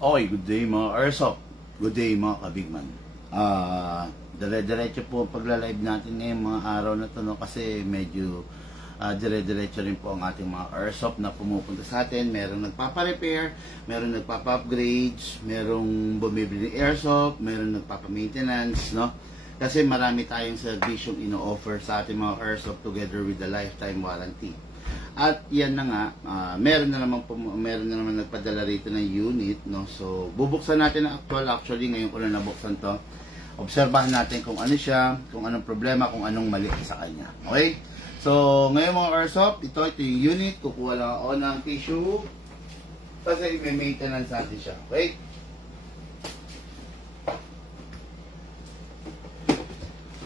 Okay, good day mga Airsoft. Good day mga kabigman. Dire-diretso po ang pagla-live natin ngayong mga araw na to, no? Kasi medyo dire-diretso rin po ang ating mga Airsoft na pumupunta sa atin. Merong nagpapa-repair, merong nagpapa-upgrades, merong bumibili ng Airsoft, merong nagpapa-maintenance, no? Kasi marami tayong servisyong ino-offer sa ating mga Airsoft together with the lifetime warranty. At yan na nga, meron na naman nagpadala rito ng unit, no? So bubuksan natin ang actually ngayon ko lang nabuksan to. Obserbahan natin kung ano siya, kung anong problema, kung anong mali sa kanya. Okay? So ngayon mga Airsoft, ito yung unit. Kukuha lang ako ng tissue kasi may maintenance natin siya. Okay?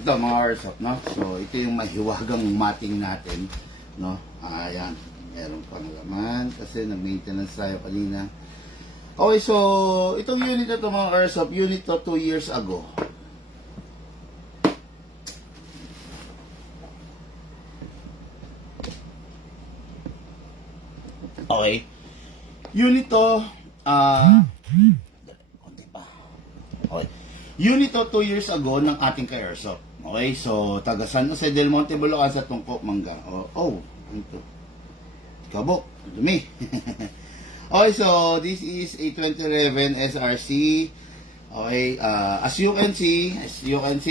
Ito mga Airsoft, no? So ito yung mahiwagang mating natin, no? Ayan, meron pang laman kasi nag-maintenance tayo kanina. Okay, so itong unit na to mga Airsoft, unit to 2 years ago. Okay. Unit to, konti pa. Okay. Unit to 2 years ago ng ating ka-Airsoft. Okay, so taga San Jose del Monte, Bulacan sa Tungkok, Mangga. Oh, ito. Kabok, dumi. Okay, so this is a 2011 SRC. Okay, as you can see,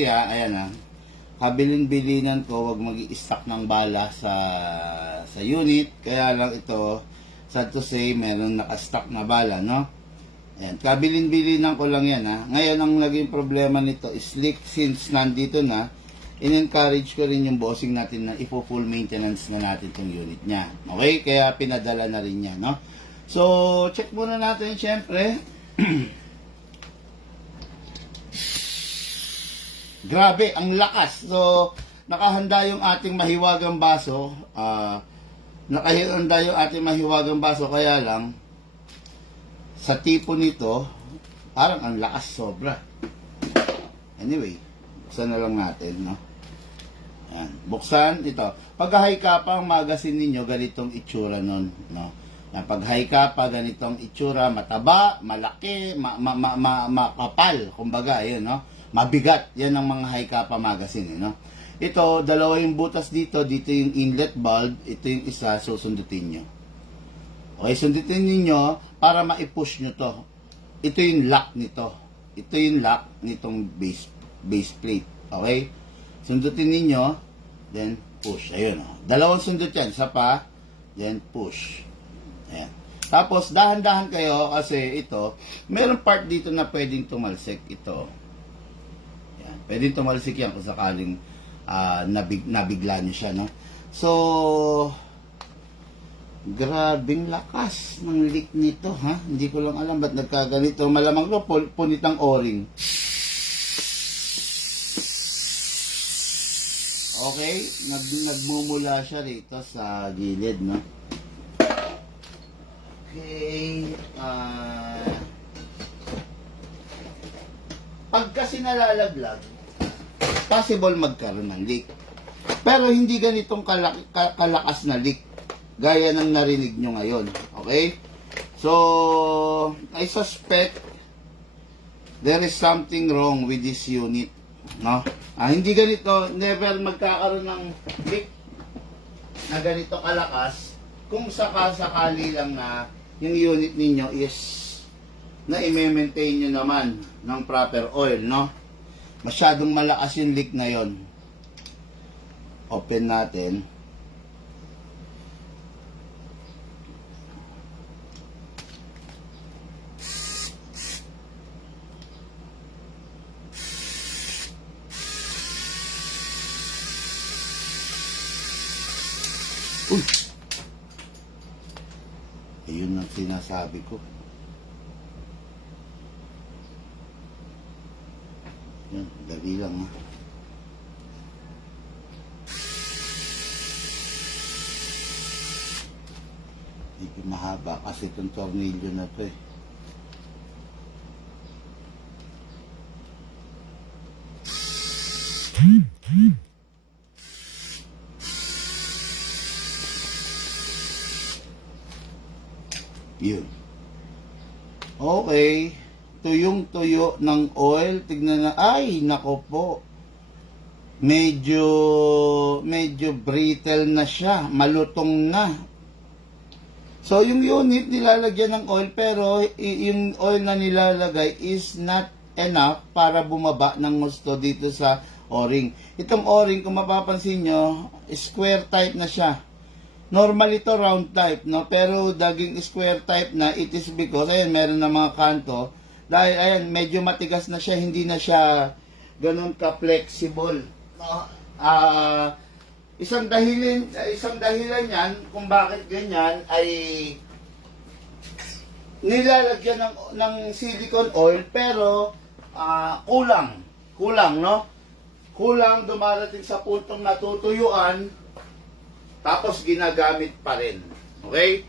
ayan kabilin-bilinan ko, wag magi-stack ng bala sa unit. Kaya lang ito, sad to say, meron naka-stack na bala, no? Ayan, kabilin-bilinan ko lang yan, ha. Ngayon, ang naging problema nito is leak. Since nandito na, in-encourage ko rin yung bossing natin na ipo-full maintenance na natin itong unit niya. Okay? Kaya pinadala na rin niya, no? So, check muna natin, syempre. Grabe, ang lakas. So, nakahanda yung ating mahiwagang baso. Kaya lang, sa tipo nito, parang ang lakas sobra. Anyway, buksan na lang natin, no? Ayan, buksan ito. Pag high kappa ang magazine ninyo, ganitong itsura nun, no? Pag high kappa, ganitong itsura, mataba, malaki, makapal, kumbaga, yun, no? Mabigat, yan ang mga high kappa magazine, no? Ito, dalawa yung butas dito yung inlet bulb, ito yung isa, susundutin nyo. Okay, sundutin niyo para ma-push nyo to. Ito yung lock nito. Ito yung lock nitong base plate. Okay? Sundutin niyo, then push. Ayun, oh. Dalawang sundot yan. Isa pa, then push. Ayan. Tapos, dahan-dahan kayo kasi ito, meron part dito na pwedeng tumalsik. Ito. Ayan. Pwedeng tumalsik yan kung sakaling nabigla nyo siya, no? So, grabing lakas ng leak nito, ha? Hindi ko lang alam ba't nagkaganito. Malamang ko, punit ng o-ring. Okay, nagmumula siya rito sa gilid, no? Okay, pag kasi nalalaglag, possible magkaroon ng leak. Pero hindi ganitong kalakas na leak gaya ng narinig nyo ngayon. Okay? So, I suspect there is something wrong with this unit. No? Hindi ganito, never magkakaroon ng leak na ganito kalakas kung sakali lang na yung unit ninyo is na i-maintain nyo naman ng proper oil, no? Masyadong malakas yung leak na yon. Open natin. Uy! Ayun ang sinasabi ko. Yan, dali lang, ha. Hindi mahaba kasi itong tornilyo na to, eh. Yun. Okay. Tuyong-tuyo ng oil. Tignan na. Ay, nako po. Medyo brittle na siya. Malutong na. So, yung unit nilalagyan ng oil, pero yung oil na nilalagay is not enough para bumaba ng gusto dito sa o-ring. Itong o-ring, kung mapapansin nyo, square type na siya. Normal ito round type, no? Pero daging square type na, it is because, ayan, meron na mga kanto. Dahil, ayan, medyo matigas na siya, hindi na siya ganun ka-flexible. No? Isang dahilan yan kung bakit ganyan ay nilalagyan ng silicone oil pero kulang, no? Kulang, dumarating sa puntong natutuyuan tapos ginagamit pa rin. Okay?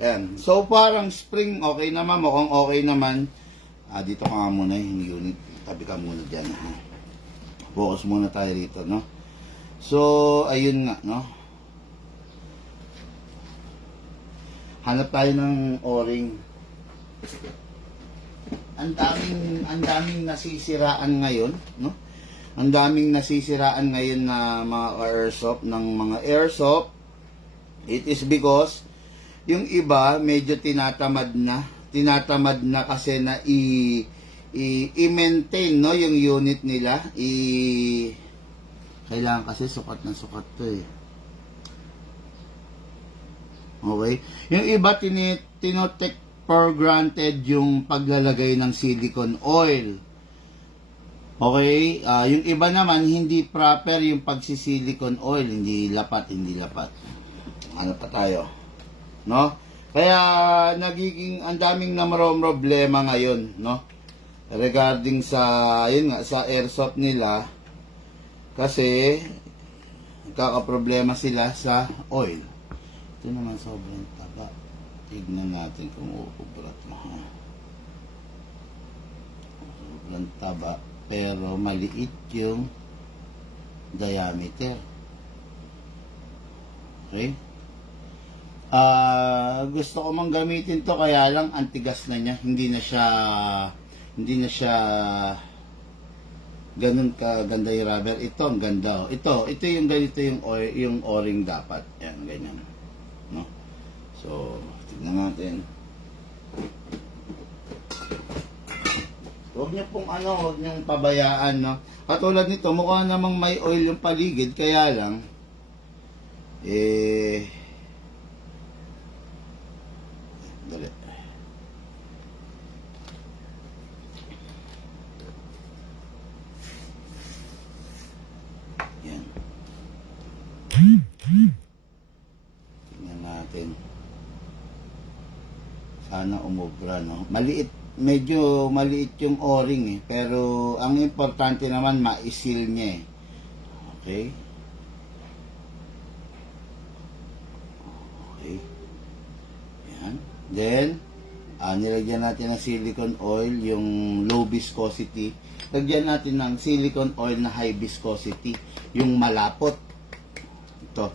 Ayan. So parang spring okay naman, mukhang okay naman. Dito ka nga muna yung unit. Tabi ka muna dyan. Ha? Focus muna tayo rito, no? So, ayun nga, no? Hanap tayo ng o-ring. Ang daming nasisiraan ngayon, no? Ang daming nasisiraan ngayon na mga airsoft, ng mga airsoft. It is because yung iba medyo tinatamad na kasi na i-maintain, no, yung unit nila. Kailangan kasi sukat na sukat to eh. Okay? Yung iba tinotek for granted yung paglalagay ng silicone oil. Okay? Yung iba naman hindi proper yung pagsisilicone oil, hindi lapat. Ano pa tayo? No? Kaya nagiging ang daming problema ngayon, no? Regarding sa ayun nga sa airsoft nila. Kasi, kakaproblema sila sa oil. Ito naman sobrang taba. Tignan natin kung uubrat mo. Ha? Sobrang taba. Pero maliit yung diameter. Okay? Gusto ko mang gamitin to kaya lang antigas na niya. Hindi na siya ganun ka ganda yung rubber. Ito ang ganda. Ito yung ganito yung o-ring dapat. Yan, ganyan. No? So, tignan natin. Huwag niyong pabayaan, no? Katulad nito, mukha namang may oil yung paligid, kaya lang dali. Yan. Tingnan natin. Sana umubra, no? Medyo maliit yung o-ring eh. Pero ang importante naman ma-seal niya eh. Okay? Okay. Yan. Then, nilagyan natin ng silicone oil, yung low viscosity. Lagyan natin ng silicone oil na high viscosity, yung malapot. Ito.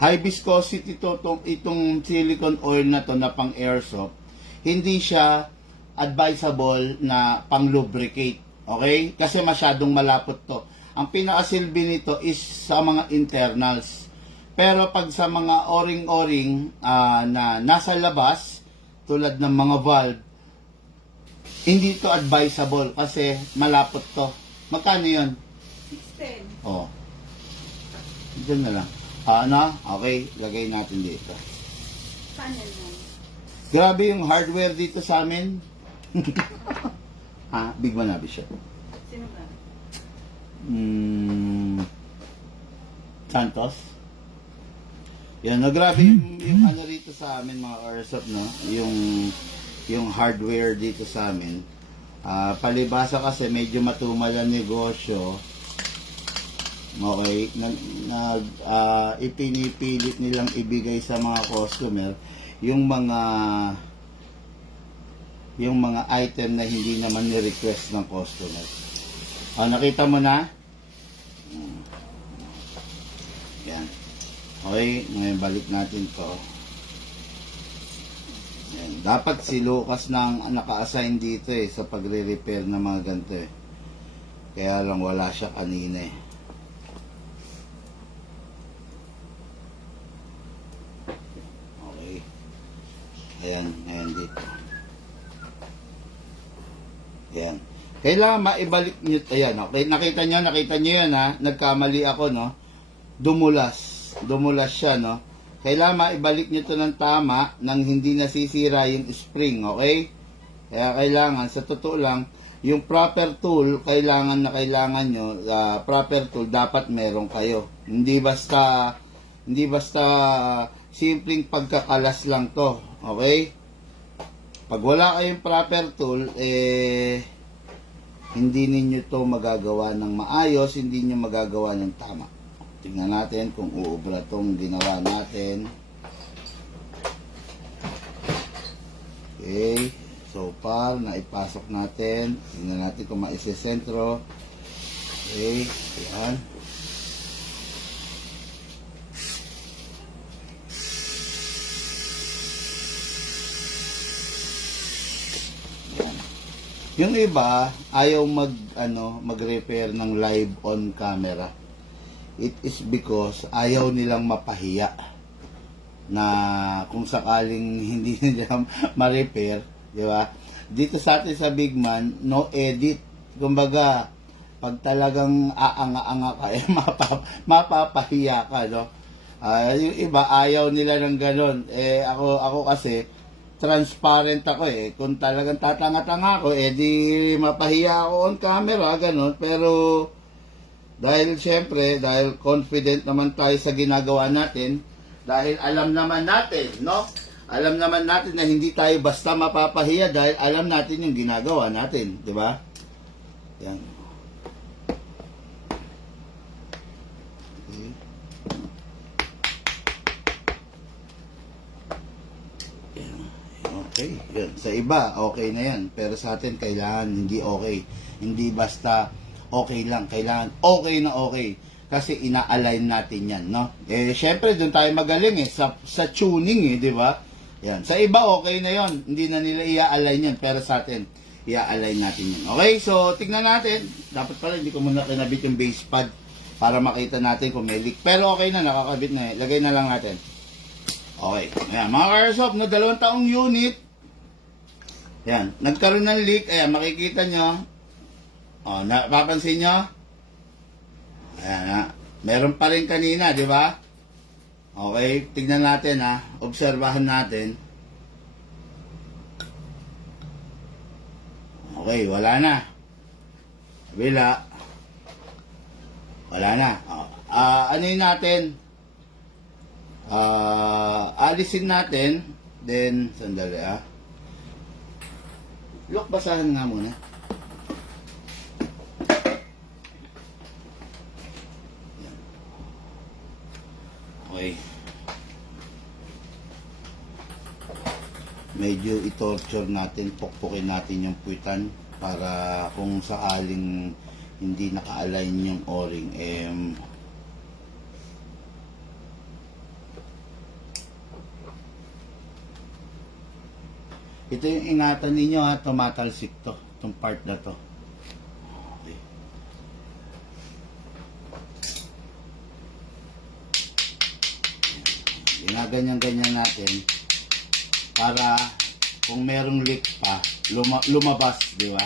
High viscosity itong silicone oil na to na pang airsoft. Hindi siya advisable na pang lubricate. Okay? Kasi masyadong malapot to. Ang pinakasilbi nito is sa mga internals. Pero pag sa mga o-ring na nasa labas, tulad ng mga valve, hindi to advisable kasi malapot to. Magkano yun? 610. Oh. Diyan na lang. Okay, lagay natin dito. Saan yan mo? Grabe yung hardware dito sa amin. Big Manabi siya. Sino ba? Santos. Yan, grabe yung ano rito sa amin mga airsoft, no? Yung hardware dito sa amin. Palibasa kasi medyo matumal ang negosyo. Okay, ipinipilit nilang ibigay sa mga customer yung mga item na hindi naman ni-request ng customer. Nakita mo na? Yan. Okay, ngayon balik natin to. Yan. Dapat si Lucas nang naka-assign dito sa pagre-repair ng mga ganito Kaya lang wala siya kanina Okay. Ayan dito. Ayan. Kailangan maibalik nyo. Ayan, okay. Nakita nyo yan Nagkamali ako, no? Dumulas siya, no? Kailangan maibalik nyo to ng tama nang hindi nasisira yung spring, okay? Kaya kailangan, sa totoo lang, yung proper tool, kailangan nyo, proper tool, dapat meron kayo. Hindi basta simpleng pagkakalas lang to, okay? Pag wala kayong proper tool, hindi ninyo to magagawa ng maayos, hindi nyo magagawa ng tama. Tingnan natin kung uubra tong ginawa natin. Okay. So far, naipasok natin. Tingnan natin kung maisesentro. Okay. Ayan. Ayan. Yung iba, ayaw mag-repair ng live on camera. It is because ayaw nilang mapahiya na kung sakaling hindi nila ma-repair, di ba? Dito sa atin sa Big Man, no edit. Kumbaga, pag talagang aanga-anga ka, mapapahiya ka, no? Yung iba, ayaw nila ng ganon. Ako kasi, transparent ako Kung talagang tatanga-tanga ako, di mapahiya ako on camera, ganon. Pero, dahil confident naman tayo sa ginagawa natin, dahil alam naman natin, no? Alam naman natin na hindi tayo basta mapapahiya dahil alam natin yung ginagawa natin, di ba? Yan. Okay. Yan. Sa iba, okay na yan. Pero sa atin, kailangan hindi okay. Hindi basta okay lang, kailangan okay na okay kasi ina-align natin yan, no? Syempre doon tayo magaling sa tuning di ba? Yan. Sa iba okay na yon, hindi na nila i-align yan, pero sa atin i-align natin yan. Okay, so tingnan natin. Dapat pala hindi ko muna kinabit yung base pad para makita natin kung may leak. Pero okay na, nakakabit na Lagay na lang natin. Okay. Ayan, mga Airsoft, 2 taong unit. Yan, nagkaroon ng leak. Ayan, makikita nyo. Napapansin nyo? Ayan meron pa rin kanina, di ba? Okay, tignan natin obserbahan natin. Okay, wala na. Kabila. Wala na. Ano yun natin? Alisin natin. Then, sandali Look, basahan nga muna. Okay. Medyo i-torture natin, pukpukin natin yung puwitan para kung sakaling hindi naka-align yung o-ring, ito yung ingatan ninyo tumatalsik to, itong part na to. Okay. Ginaganyan-ganyan natin para kung merong leak pa, lumabas, di ba?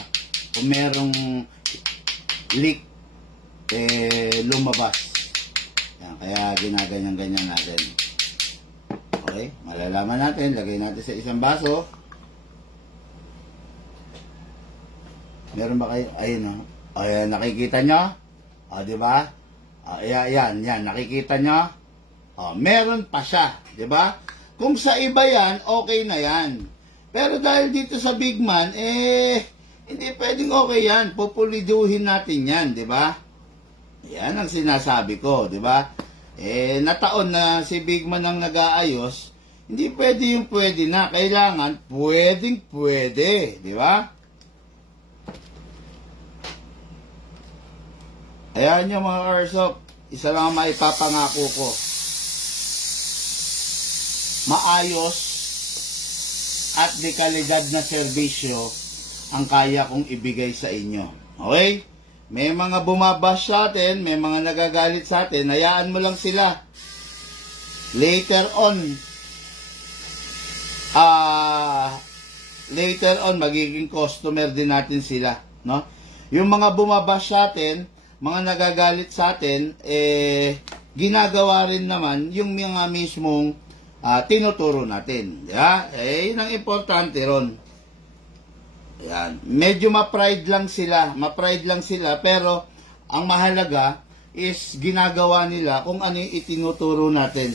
Kung merong leak, lumabas. Yan, kaya ginaganyan-ganyan natin. Okay, malalaman natin, lagay natin sa isang baso. Meron ba kayo? Ayun ayan, nakikita nyo? Di ba? Yan, nakikita nyo? Meron pa siya, di ba? Kung sa iba yan, okay na yan. Pero dahil dito sa Big Man, hindi pwedeng okay yan. Pupuliduhin natin yan, di ba? Yan ang sinasabi ko, di ba? Nataon na si Big Man ang nag-aayos, hindi pwede yung pwede na. Kailangan, pwedeng pwede, di ba? Ayan nyo mga Airsoft, isa lang ang maipapangako ko. Maayos at dekalidad na serbisyo ang kaya kong ibigay sa inyo. Okay? May mga bumabash sa atin, may mga nagagalit sa atin, hayaan mo lang sila. Later on, magiging customer din natin sila, no? Yung mga bumabash sa atin, mga nagagalit sa atin, ginagawa rin naman yung mga mismong tinuturo natin. Yeah? Yun ang importante ron. Yan. Medyo ma-pride lang sila, pero ang mahalaga is ginagawa nila kung ano yung itinuturo natin.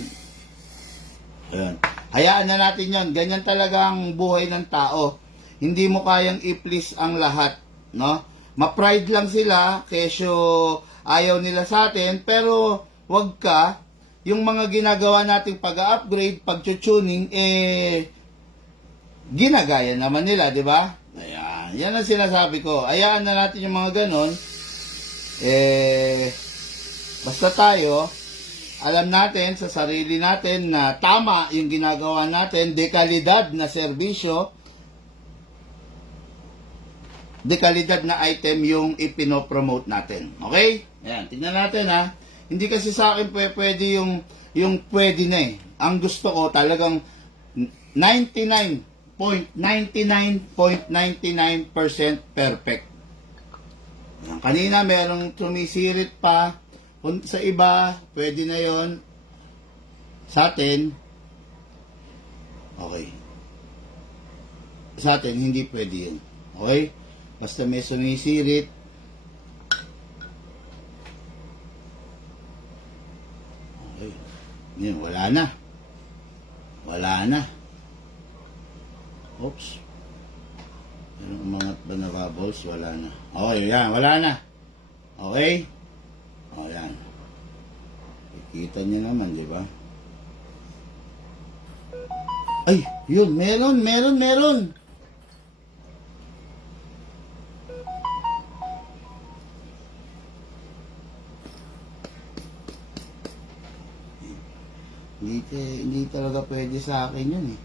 Ayan. Hayaan na natin yan. Ganyan talaga ang buhay ng tao. Hindi mo kayang i-please ang lahat, no? Ma-pride lang sila, kesyo ayaw nila sa atin, pero wag ka, yung mga ginagawa nating pag-upgrade, pag-tuning, ginagaya naman nila, di ba? Ayan, yan ang sinasabi ko. Hayaan na natin yung mga ganon. Basta tayo, alam natin sa sarili natin na tama yung ginagawa natin, dekalidad na serbisyo, dekalidad na item yung ipinopromote natin. Okay? Ayan, tingnan natin ha. Hindi kasi sa akin pwede yung pwede na eh. Ang gusto ko talagang 99.99% perfect. Ayan, kanina merong tumisirit pa. Kung sa iba, pwede na yon. Sa atin, okay. Sa atin, hindi pwede yun. Okay? Basta may sumisirit. Okay. Yun, wala na. Wala na. Oops. Yung umangat ba na bubbles? Wala na. Okay, yan. Wala na. Okay? O, yan. Kikita niyo naman, di ba? Ay, yun. Meron. Hindi talaga pwede sa akin yun eh.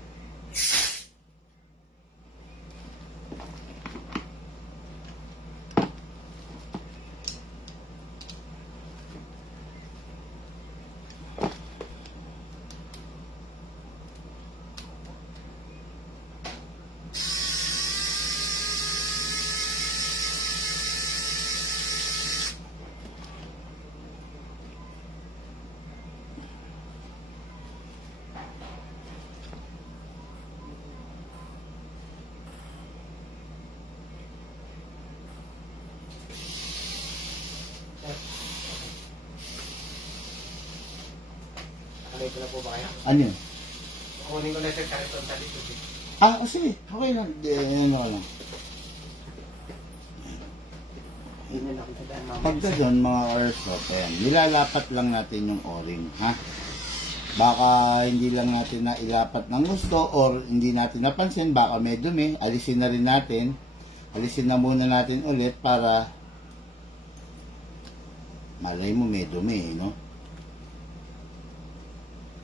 Nakalimutan na po ba kayo? Ano yun? Kunin ko na sa kariton tali ko. Sige. Okay lang. Ano lang. Hindi na ako tadaan mamaya. Pagka doon, mga airsoft, ayan, nilalapat lang natin yung o-ring, ha? Baka hindi lang natin na ilapat ng gusto or hindi natin napansin, baka may dumi, alisin na rin natin. Alisin na muna natin ulit para malay mo may dumi, no?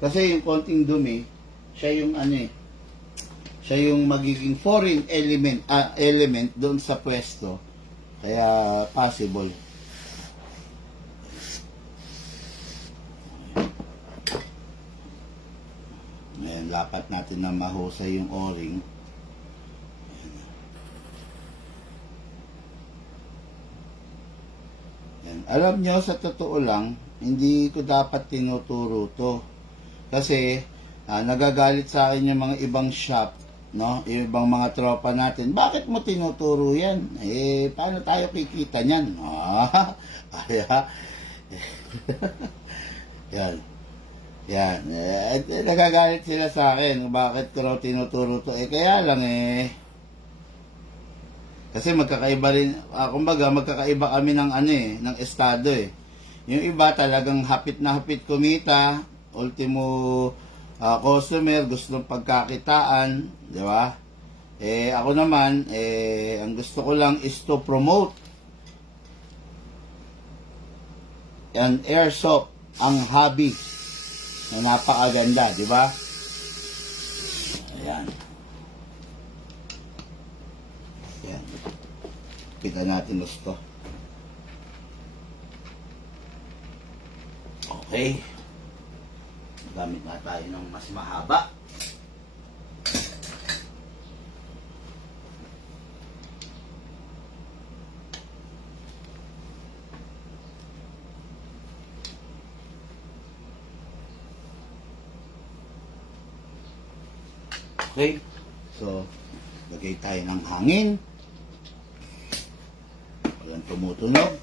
Kasi yung konting dumi, siya yung siya yung magiging foreign element doon sa pwesto. Kaya possible. Ngayon, lapat natin na mahusay yung o-ring. Yan. Alam nyo, sa totoo lang, hindi ko dapat tinuturo to. Kasi, nagagalit sa akin yung mga ibang shop, no? Yung ibang mga tropa natin. Bakit mo tinuturo yan? Paano tayo kikita niyan? Kaya, yan. Yan. Nagagalit sila sa akin. Bakit ko raw tinuturo to? Kaya lang kasi magkakaiba rin, kumbaga magkakaiba kami ng ng estado eh. Yung iba talagang hapit na hapit kumita, ultimo customer, gustong pagkakitaan, di ba? Ako naman, ang gusto ko lang is to promote an airsoft, ang hobby na napakaganda, di ba? Ayan. Yan. Kita natin gusto. Okay. Gamit na tayo ng mas mahaba. Okay. So, lagay tayo ng hangin. Walang tumutunog.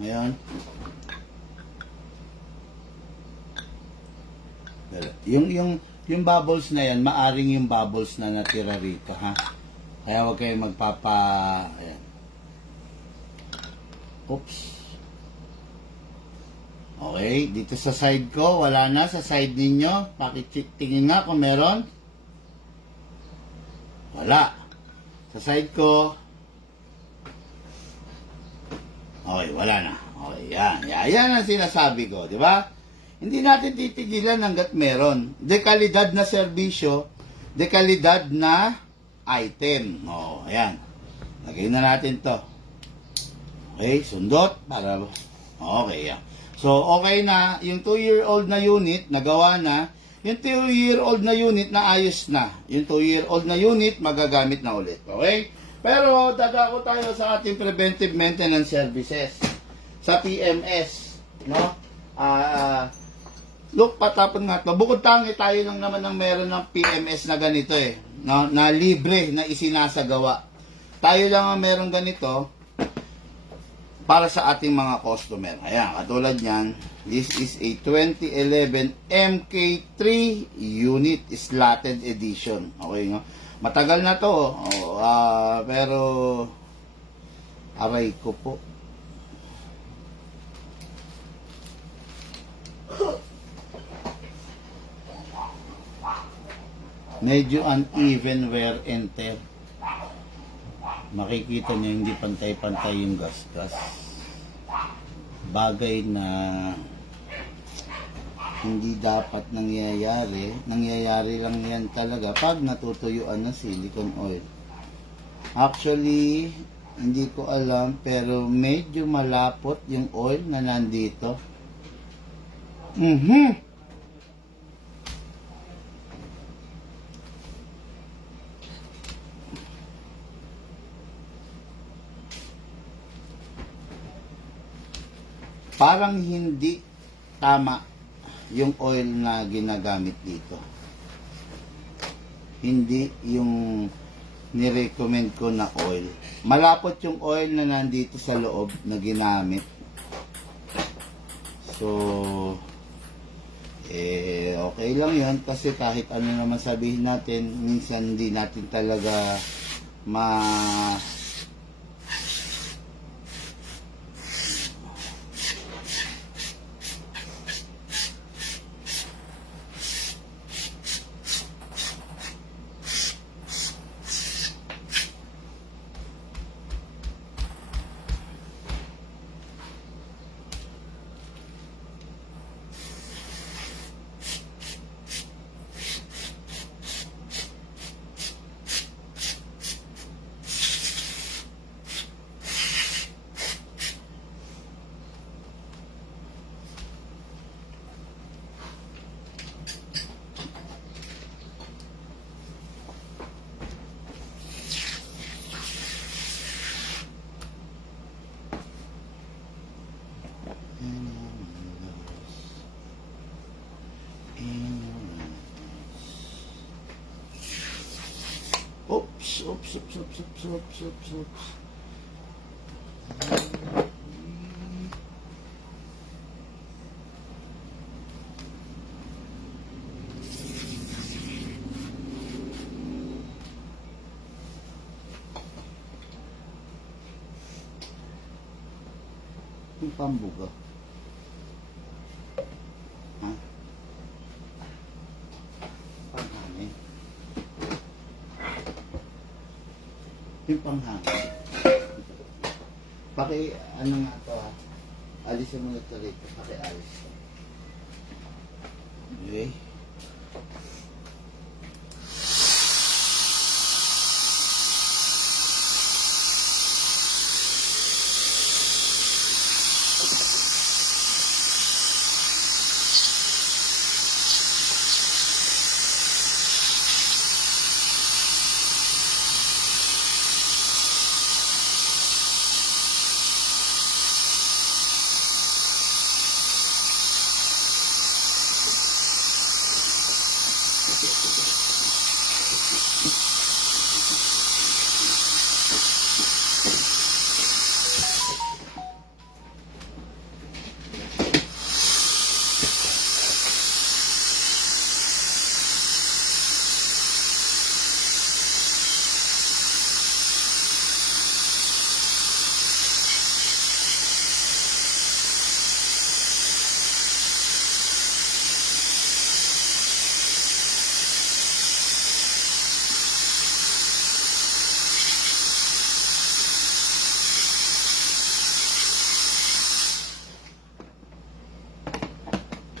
Ngayon, yung bubbles na yan, maaring yung bubbles na natira rito, ha? Kaya huwag kayo ayan. Oops. Okay, dito sa side ko, wala na. Sa side ninyo, pakitingin nga kung meron. Wala. Sa side ko, okay, wala na. Okay, yan. Yan ang sinasabi ko, di ba? Hindi natin titigilan hanggat meron. Dekalidad na serbisyo, dekalidad na item. O, ayan. Lagay na natin to. Okay, sundot. Para, okay, yan. So, okay na. Yung 2-year-old na unit, nagawa na. Yung 2-year-old na unit na ayos na. Yung 2-year-old na unit, magagamit na ulit. Okay? Pero, dadako tayo sa ating preventive maintenance services. Sa PMS. No? Look, patapon nga to. Bukod tangi, tayo lang naman ang meron ng PMS na ganito eh. No? Na libre, na isinasagawa. Tayo lang ang meron ganito para sa ating mga customer. Ayan, katulad niyan. This is a 2011 MK3 unit slotted edition. Okay, no? Matagal na to. Pero aray ko po. Medyo uneven wear and tear. Makikita niyo hindi pantay-pantay yung gasgas. Bagay na hindi dapat nangyayari. Nangyayari lang yan talaga pag natutuyuan ng silicone oil. Actually, hindi ko alam pero medyo malapot yung oil na nandito. Parang hindi tama yung oil na ginagamit dito. Hindi yung nirecommend ko na oil. Malapot yung oil na nandito sa loob na ginamit. So, okay lang yun kasi kahit ano naman sabihin natin, minsan hindi natin talaga oops. Yung pambuga. Ha? Panghangin. Yung panghangin. Ano nga to ha? Alisin mo na ito rito. Alis. Okay.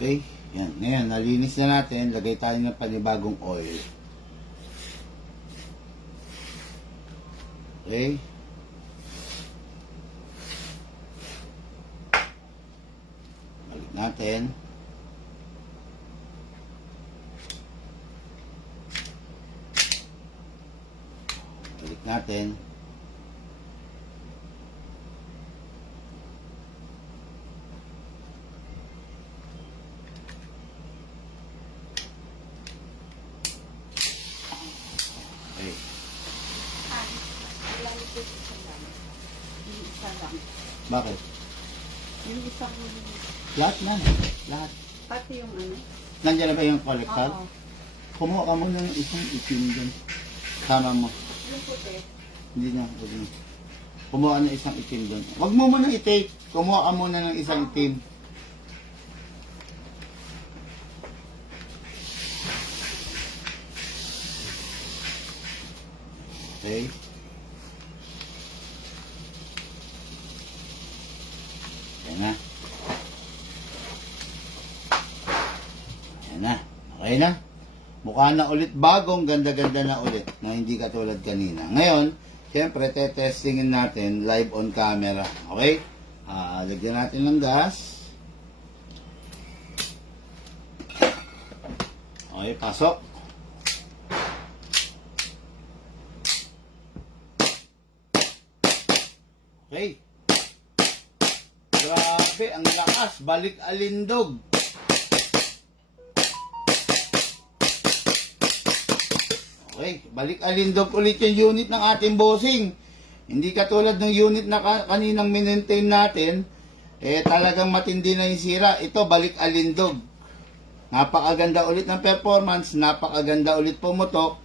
Okay? Yan. Ngayon, nalinis na natin. Lagay tayo ng panibagong oil. Okay? Balik natin. Balik natin. Okay. Ilan ito isa lang. Yung isa lang. Bakit? Yung isang, Lahat na. Lahat. pati yung ano. Nandiyan na ba yung collector? Oo. Kumuha ka mo ng isang itim dun. Tama mo. Yung puti. Hindi na. Huwag na. Kumuha ng isang itim dun. Huwag mo muna i-take. Kumuha ka muna ng isang itim. Okay. Ayan na. Ayan na. Okay na. Mukha na ulit bagong ganda-ganda na ulit na hindi katulad kanina. Ngayon, siyempre, testingin natin live on camera. Okay? Lagyan natin ng gas. Okay, pasok. Okay. Grabe, ang lakas. Balik alindog. Okay, balik alindog ulit yung unit ng ating bossing. Hindi katulad ng unit na kaninang minentain natin, talagang matindi na yung sira. Ito, balik alindog. Napakaganda ulit ng performance, napakaganda ulit pumutok.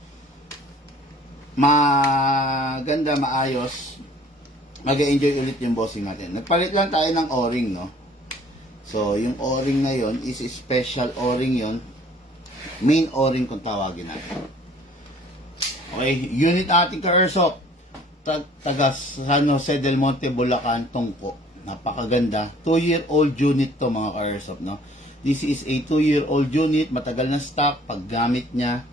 Maganda, maayos. Mag-enjoy ulit yung bossing natin. Nagpalit lang tayo ng o-ring, no? So, yung o-ring na yon is special o-ring yon. Main o-ring kung tawagin natin. Okay, unit ating ka-airsoft. Taga San Jose del Monte, Bulacan, Tungko. Napakaganda. 2-year-old unit to mga ka-airsoft, no? This is a 2-year-old unit. Matagal na stock. Pag gamit niya,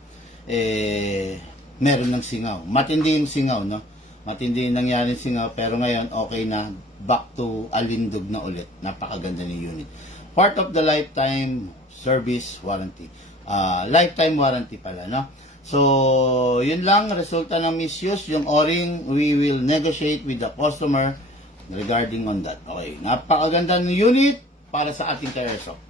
meron ng singaw. Matindi yung singaw, no? Matindi yung nangyari singaw. Pero ngayon, okay na. Back to alindog na ulit. Napakaganda ng unit. Part of the lifetime service warranty. Lifetime warranty pala, no? So, yun lang, resulta ng misuse. Yung o-ring, we will negotiate with the customer regarding on that. Okay, napakaganda ng unit para sa ating ka-airsoft.